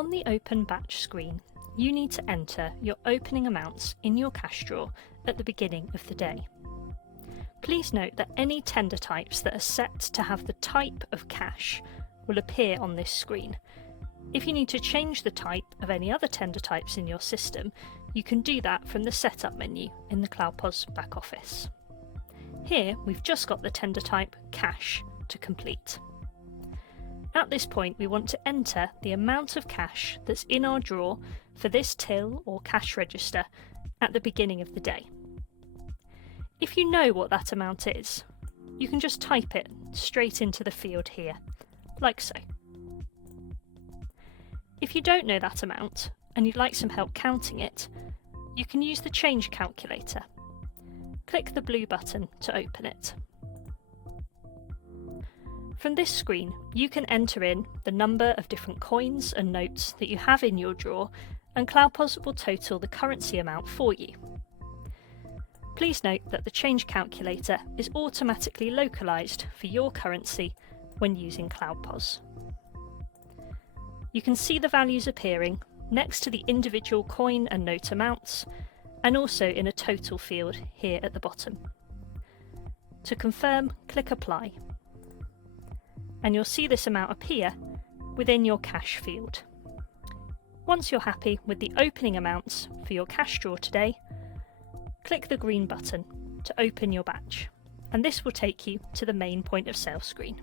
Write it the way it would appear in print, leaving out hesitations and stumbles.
On the Open Batch screen, you need to enter your opening amounts in your cash drawer at the beginning of the day. Please note that any tender types that are set to have the type of cash will appear on this screen. If you need to change the type of any other tender types in your system, you can do that from the Setup menu in the Cloud POS back office. Here we've just got the tender type cash to complete. At this point we want to enter the amount of cash that's in our drawer for this till or cash register at the beginning of the day. If you know what that amount is, you can just type it straight into the field here, like so. If you don't know that amount and you'd like some help counting it, you can use the change calculator. Click the blue button to open it. From this screen, you can enter in the number of different coins and notes that you have in your drawer, and Cloud POS will total the currency amount for you. Please note that the change calculator is automatically localised for your currency when using Cloud POS. You can see the values appearing next to the individual coin and note amounts, and also in a total field here at the bottom. To confirm, click Apply, and you'll see this amount appear within your cash field. Once you're happy with the opening amounts for your cash drawer today, click the green button to open your batch, and this will take you to the main point of sale screen.